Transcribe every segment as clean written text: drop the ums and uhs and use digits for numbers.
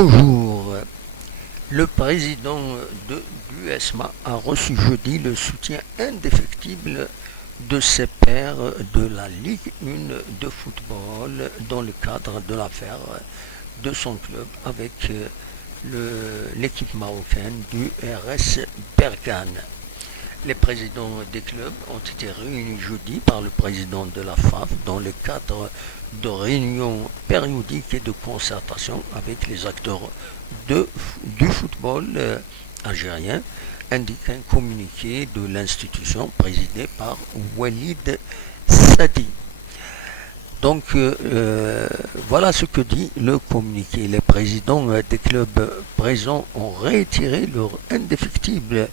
Bonjour. Le président de l'USMA a reçu jeudi le soutien indéfectible de ses pairs de la Ligue 1 de football dans le cadre de l'affaire de son club avec l'équipe marocaine du RS Berkane. Les présidents des clubs ont été réunis jeudi par le président de la FAF dans le cadre de réunions périodiques et de concertation avec les acteurs du football algérien, indique un communiqué de l'institution présidée par Walid Sadi. Donc voilà ce que dit le communiqué. Les présidents des clubs présents ont réitéré leur indéfectible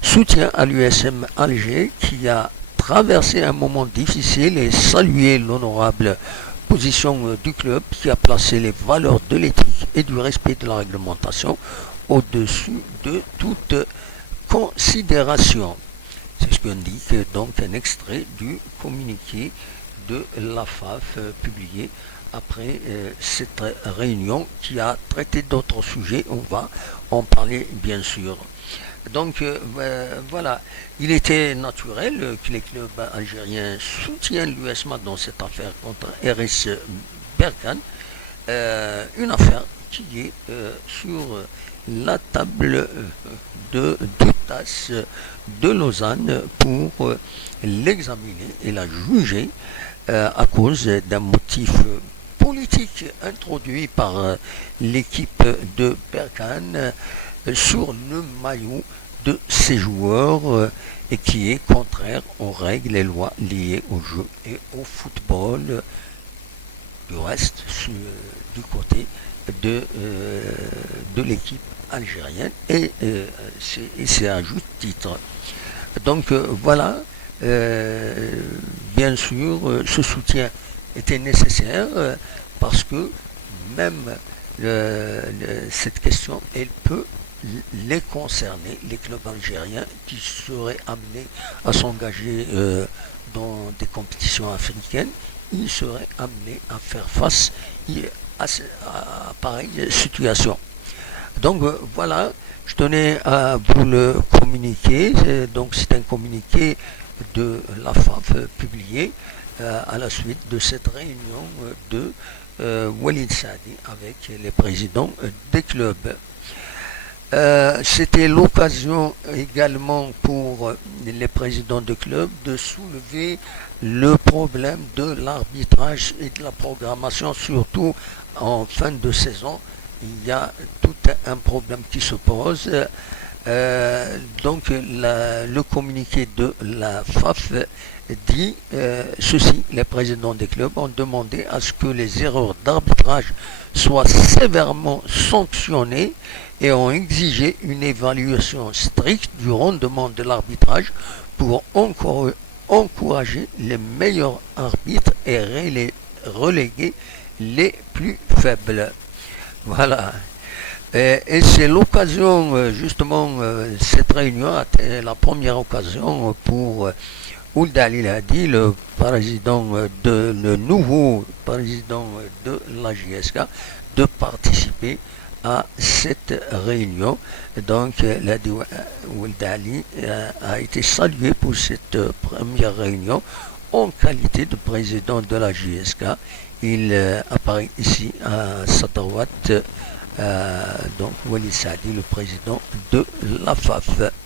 soutien à l'USM Alger qui a traversé un moment difficile et salué l'honorable position du club qui a placé les valeurs de l'éthique et du respect de la réglementation au-dessus de toute considération. C'est ce qu'indique donc un extrait du communiqué de la FAF publié après cette réunion qui a traité d'autres sujets. On va en parler bien sûr. Donc voilà, il était naturel que les clubs algériens soutiennent l'USMA dans cette affaire contre RS Berkane, une affaire qui est sur la table du TAS de Lausanne pour l'examiner et la juger à cause d'un motif politique introduit par l'équipe de Berkane sur le maillot de ses joueurs et qui est contraire aux règles et lois liées au jeu et au football. Du reste, du côté de l'équipe algérienne et c'est à juste titre. Donc voilà, bien sûr, ce soutien était nécessaire parce que même cette question, elle peut les concerner, les clubs algériens qui seraient amenés à s'engager dans des compétitions africaines, ils seraient amenés à faire face à pareille situation. Donc voilà, je tenais à vous le communiquer. Donc c'est un communiqué de la FAF publié à la suite de cette réunion de Walid Sadi avec les présidents des clubs. C'était l'occasion également pour les présidents de clubs de soulever le problème de l'arbitrage et de la programmation, surtout en fin de saison. Il y a tout un problème qui se pose. Donc le communiqué de la FAF dit ceci: les présidents des clubs ont demandé à ce que les erreurs d'arbitrage soient sévèrement sanctionnées et ont exigé une évaluation stricte du rendement de l'arbitrage pour encourager les meilleurs arbitres et reléguer les plus faibles. Voilà. Et c'est l'occasion, justement, cette réunion a été la première occasion pour Ould Ali Hadi, le nouveau président de la JSK, de participer à cette réunion. Donc, Ould Ali a été salué pour cette première réunion en qualité de président de la JSK. Il apparaît ici à sa droite. Donc Walid Sadi, le président de la FAF.